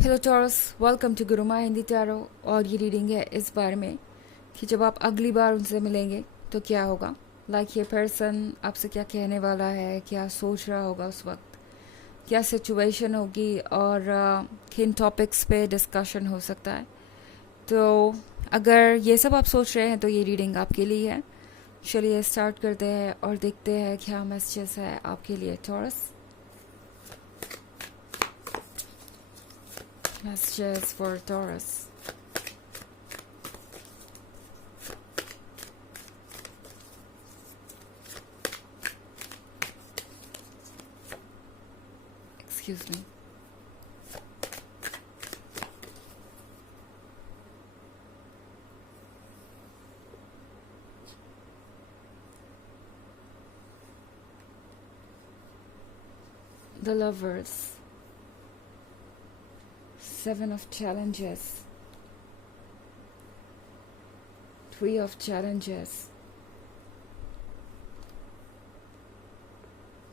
Hello Taurus, welcome to Guruma Hindi tarot. और ये reading है इस बारे में कि जब आप अगली बार उनसे मिलेंगे तो क्या होगा। ये पर्सन आपसे क्या कहने वाला है, क्या सोच रहा होगा उस वक्त, क्या सिचुएशन होगी और किन टॉपिक्स पे डिस्कशन हो सकता है। तो अगर ये सब आप सोच रहे हैं तो ये रीडिंग आपके लिए है। चलिए स्टार्ट करते हैं और देखते हैं क्या मैसेजेस है आपके लिए taurus. Messages for Taurus. Excuse me. The Lovers. Seven of Challenges. Three of Challenges.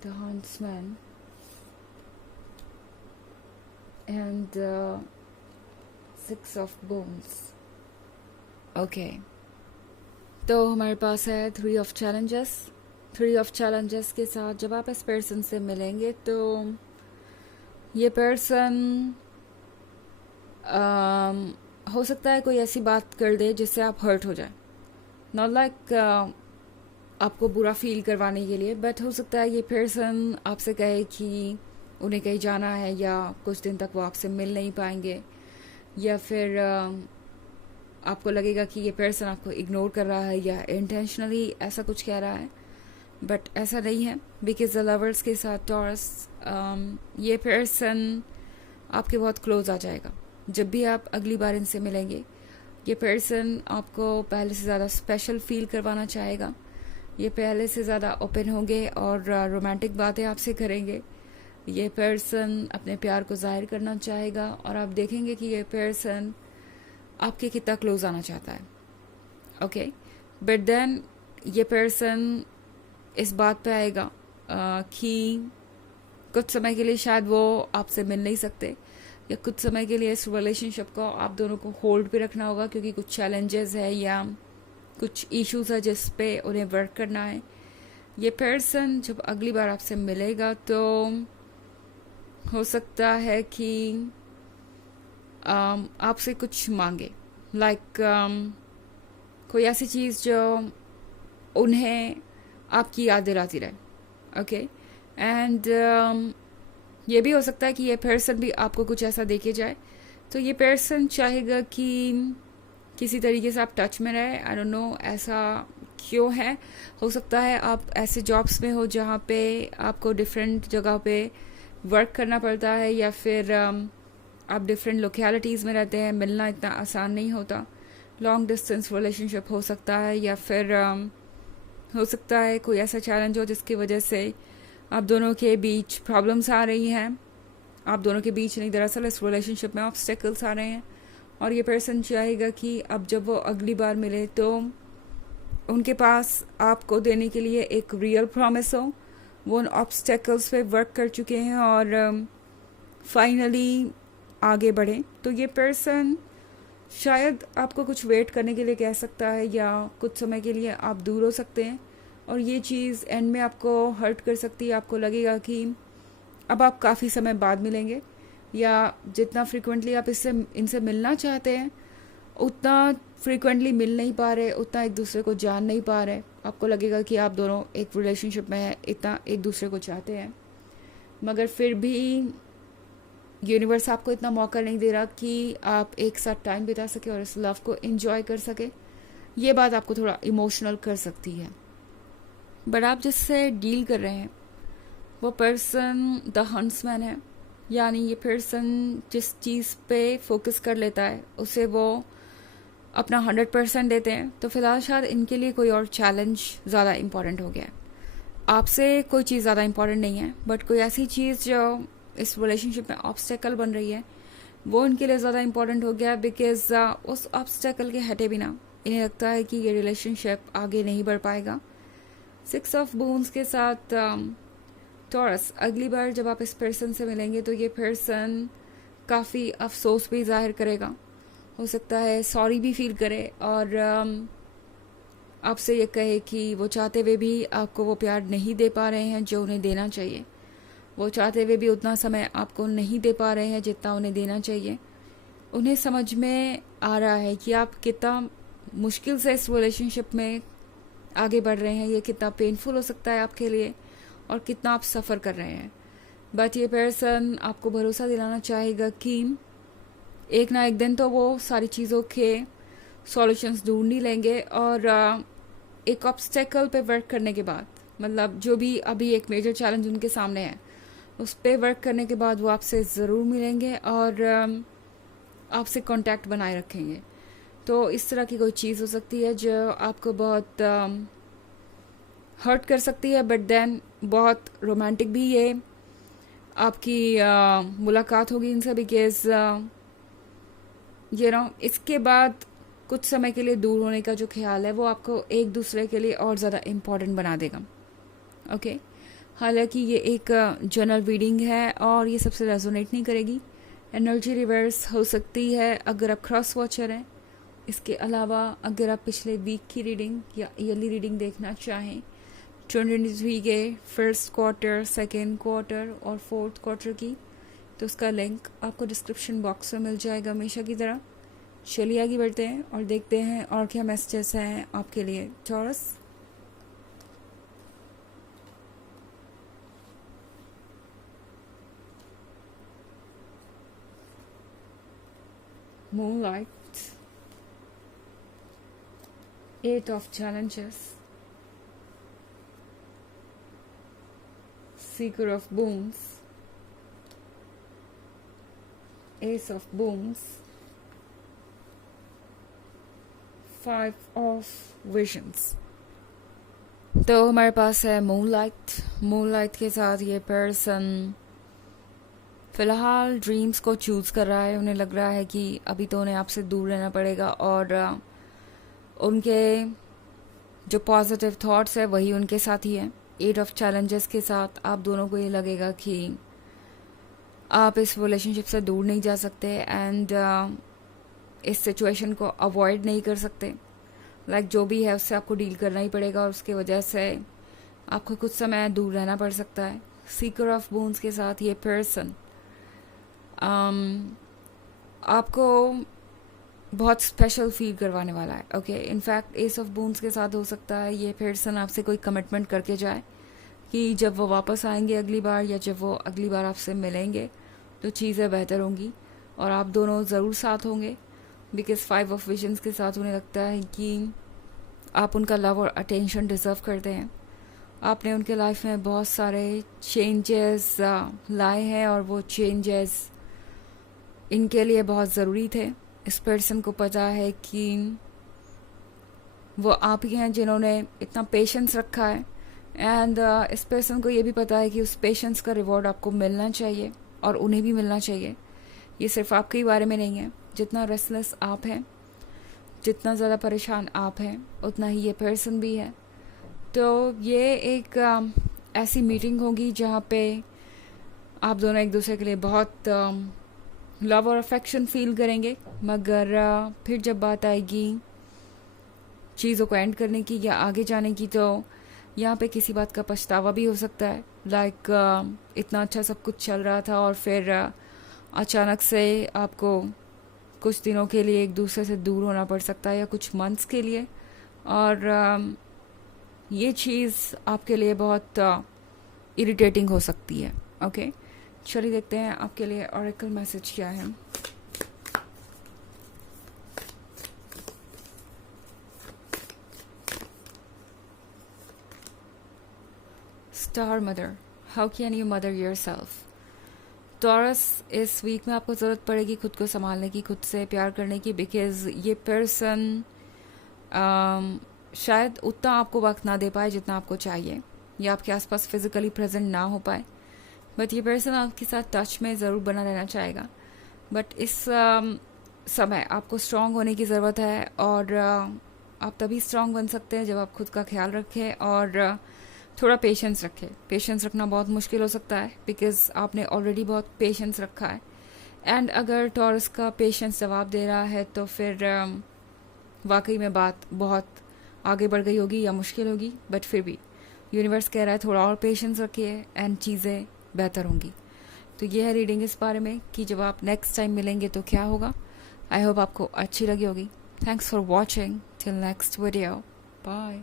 The Huntsman. And the Six of Bones. Okay. तो हमारे पास है three of challenges. Three of challenges के साथ जब आप इस पर्सन से मिलेंगे तो ये पर्सन हो सकता है कोई ऐसी बात कर दे जिससे आप हर्ट हो जाए। नॉट लाइक आपको बुरा फील करवाने के लिए, बट हो सकता है ये पर्सन आपसे कहे कि उन्हें कहीं जाना है या कुछ दिन तक वो आपसे मिल नहीं पाएंगे, या फिर आपको लगेगा कि ये पर्सन आपको इग्नोर कर रहा है या इंटेंशनली ऐसा कुछ कह रहा है। बट ऐसा नहीं है, बिकॉज द लवर्स के साथ टॉरस ये पर्सन आपके बहुत क्लोज आ जाएगा। जब भी आप अगली बार इनसे मिलेंगे ये पर्सन आपको पहले से ज़्यादा स्पेशल फील करवाना चाहेगा। ये पहले से ज़्यादा ओपन होंगे और रोमांटिक बातें आपसे करेंगे। ये पर्सन अपने प्यार को जाहिर करना चाहेगा और आप देखेंगे कि ये पर्सन आपके कितना क्लोज आना चाहता है। ओके, बट देन ये पर्सन इस बात पे आएगा कि कुछ समय के लिए शायद वो आपसे मिल नहीं सकते, या कुछ समय के लिए इस रिलेशनशिप को आप दोनों को होल्ड पे रखना होगा क्योंकि कुछ चैलेंजेस है या कुछ इश्यूज है जिस पे उन्हें वर्क करना है। ये पर्सन जब अगली बार आपसे मिलेगा तो हो सकता है कि आपसे कुछ मांगे, कोई ऐसी चीज़ जो उन्हें आपकी याद दिलाती रहे। ओके, एंड ये भी हो सकता है कि ये पर्सन भी आपको कुछ ऐसा देके जाए। तो ये पर्सन चाहेगा कि किसी तरीके से आप टच में रहे। आई डोंट नो ऐसा क्यों है। हो सकता है आप ऐसे जॉब्स में हो जहाँ पे आपको डिफरेंट जगह पे वर्क करना पड़ता है, या फिर आप डिफरेंट लोकेलिटीज़ में रहते हैं, मिलना इतना आसान नहीं होता। लॉन्ग डिस्टेंस रिलेशनशिप हो सकता है, या फिर हो सकता है कोई ऐसा चैलेंज हो जिसकी वजह से आप दोनों के बीच प्रॉब्लम्स आ रही हैं। आप दोनों के बीच नहीं, दरअसल इस रिलेशनशिप में ऑब्स्टेकल्स आ रहे हैं। और ये पर्सन चाहेगा कि अब जब वो अगली बार मिले तो उनके पास आपको देने के लिए एक रियल प्रॉमिस हो। वो उन ऑब्स्टेकल्स पे वर्क कर चुके हैं और फाइनली आगे बढ़े। तो ये पर्सन शायद आपको कुछ वेट करने के लिए कह सकता है, या कुछ समय के लिए आप दूर हो सकते हैं और ये चीज़ एंड में आपको हर्ट कर सकती है। आपको लगेगा कि अब आप काफ़ी समय बाद मिलेंगे, या जितना फ्रिक्वेंटली आप इनसे मिलना चाहते हैं उतना फ्रिक्वेंटली मिल नहीं पा रहे, उतना एक दूसरे को जान नहीं पा रहे। आपको लगेगा कि आप दोनों एक रिलेशनशिप में हैं, इतना एक दूसरे को चाहते हैं, मगर फिर भी यूनिवर्स आपको इतना मौका नहीं दे रहा कि आप एक साथ टाइम बिता सके और इस लव को एंजॉय कर सके। ये बात आपको थोड़ा इमोशनल कर सकती है। बट आप जिससे डील कर रहे हैं वो पर्सन द हंट्समैन है, यानी ये पर्सन जिस चीज़ पे फोकस कर लेता है उसे वो अपना 100% देते हैं। तो फिलहाल शायद इनके लिए कोई और चैलेंज ज़्यादा इम्पॉर्टेंट हो गया है। आपसे कोई चीज़ ज़्यादा इम्पॉर्टेंट नहीं है, बट कोई ऐसी चीज़ जो इस रिलेशनशिप में ऑब्स्टेकल बन रही है वो इनके लिए ज़्यादा इम्पॉर्टेंट हो गया है। बिकॉज उस ऑब्स्टेकल के हटे बिना इन्हें लगता है कि ये रिलेशनशिप आगे नहीं बढ़ पाएगा। सिक्स ऑफ बोन्स के साथ टॉरस, अगली बार जब आप इस पर्सन से मिलेंगे तो ये पर्सन काफ़ी अफसोस भी जाहिर करेगा, हो सकता है सॉरी भी फील करे और आपसे ये कहे कि वो चाहते हुए भी आपको वो प्यार नहीं दे पा रहे हैं जो उन्हें देना चाहिए, वो चाहते हुए भी उतना समय आपको नहीं दे पा रहे हैं जितना उन्हें देना चाहिए। उन्हें समझ में आ रहा है कि आप कितना मुश्किल से इस रिलेशनशिप में आगे बढ़ रहे हैं, ये कितना पेनफुल हो सकता है आपके लिए और कितना आप सफ़र कर रहे हैं। बट ये पर्सन आपको भरोसा दिलाना चाहेगा कि एक ना एक दिन तो वो सारी चीज़ों के सॉल्यूशंस ढूंढ ही लेंगे और एक ऑब्स्टेकल पे वर्क करने के बाद, मतलब जो भी अभी एक मेजर चैलेंज उनके सामने है उस पर वर्क करने के बाद वो आपसे ज़रूर मिलेंगे और आपसे कांटेक्ट बनाए रखेंगे। तो इस तरह की कोई चीज़ हो सकती है जो आपको बहुत हर्ट कर सकती है, बट देन बहुत रोमांटिक भी ये आपकी मुलाकात होगी इनसे, बिकॉज इसके बाद कुछ समय के लिए दूर होने का जो ख्याल है वो आपको एक दूसरे के लिए और ज़्यादा इम्पोर्टेंट बना देगा। ओके, हालांकि ये एक जनरल रीडिंग है और ये सबसे रेजोनेट नहीं करेगी, एनर्जी रिवर्स हो सकती है अगर आप क्रॉस वॉचर हैं। इसके अलावा अगर आप पिछले वीक की रीडिंग या ईयरली रीडिंग देखना चाहें 2023 के फर्स्ट क्वार्टर, सेकेंड क्वार्टर और फोर्थ क्वार्टर की, तो उसका लिंक आपको डिस्क्रिप्शन बॉक्स में मिल जाएगा हमेशा की तरह। चलिए आगे बढ़ते हैं और देखते हैं और क्या मैसेजेस हैं आपके लिए taurus. Moonlight, Eight of Challenges, Seeker of Boons, Ace of Boons, Five of Visions। तो हमारे पास है मूनलाइट के साथ ये पर्सन फ़िलहाल ड्रीम्स को चूज़ कर रहा है। उन्हें लग रहा है कि अभी तो उन्हें आपसे दूर रहना पड़ेगा और उनके जो पॉजिटिव थॉट्स है वही उनके साथ ही है। एट ऑफ चैलेंजेस के साथ आप दोनों को ये लगेगा कि आप इस रिलेशनशिप से दूर नहीं जा सकते एंड इस सिचुएशन को अवॉइड नहीं कर सकते। लाइक जो भी है उससे आपको डील करना ही पड़ेगा और उसके वजह से आपको कुछ समय दूर रहना पड़ सकता है। सीकर ऑफ बोन्स के साथ ये पर्सन आपको बहुत स्पेशल फील करवाने वाला है। Okay, in fact S of bones के साथ हो सकता है ये पर्सन आपसे कोई कमिटमेंट करके जाए कि जब वो वापस आएंगे अगली बार या जब वो अगली बार आपसे मिलेंगे तो चीज़ें बेहतर होंगी और आप दोनों ज़रूर साथ होंगे। बिकॉज फाइव ऑफ विजन्स के साथ उन्हें लगता है कि आप उनका लव और अटेंशन डिज़र्व करते हैं। आपने उनके लाइफ में बहुत सारे चेंजेस लाए हैं और वो चेंजेस इनके लिए बहुत ज़रूरी थे। इस पर्सन को पता है कि वो आप ही हैं जिन्होंने इतना पेशेंस रखा है एंड इस पर्सन को ये भी पता है कि उस पेशेंस का रिवॉर्ड आपको मिलना चाहिए और उन्हें भी मिलना चाहिए। ये सिर्फ आपके ही बारे में नहीं है। जितना रेस्टलेस आप हैं, जितना ज़्यादा परेशान आप हैं, उतना ही ये पर्सन भी है। तो ये एक ऐसी मीटिंग होगी जहाँ पे आप दोनों एक दूसरे के लिए बहुत लव और अफेक्शन फील करेंगे, मगर फिर जब बात आएगी चीज़ों को एंड करने की या आगे जाने की तो यहाँ पे किसी बात का पछतावा भी हो सकता है। लाइक इतना अच्छा सब कुछ चल रहा था और फिर अचानक से आपको कुछ दिनों के लिए एक दूसरे से दूर होना पड़ सकता है या कुछ मंथ्स के लिए, और ये चीज़ आपके लिए बहुत इरिटेटिंग हो सकती है। ओके, चलिए देखते हैं आपके लिए ऑरेकल मैसेज क्या है। Star mother, how can you mother yourself. Taurus, इस वीक में आपको ज़रूरत पड़ेगी खुद को संभालने की, खुद से प्यार करने की, बिकॉज ये पर्सन शायद उतना आपको वक्त ना दे पाए जितना आपको चाहिए या आपके आसपास फिजिकली प्रेजेंट ना हो पाए, बट ये पर्सन आपके साथ टच में ज़रूर बना रहना चाहेगा। बट इस समय आपको स्ट्रांग होने की ज़रूरत है और आप तभी स्ट्रांग बन सकते हैं जब आप खुद का ख्याल रखें और थोड़ा पेशेंस रखें। पेशेंस रखना बहुत मुश्किल हो सकता है बिकॉज आपने ऑलरेडी बहुत पेशेंस रखा है एंड अगर टॉरस का पेशेंस जवाब दे रहा है तो फिर वाकई में बात बहुत आगे बढ़ गई होगी या मुश्किल होगी, बट फिर भी यूनिवर्स कह रहा है थोड़ा और पेशेंस रखिए एंड चीज़ें बेहतर होंगी। तो ये है रीडिंग इस बारे में कि जब आप नेक्स्ट टाइम मिलेंगे तो क्या होगा। आई होप आपको अच्छी लगी होगी। Thanks for watching, till next video, bye.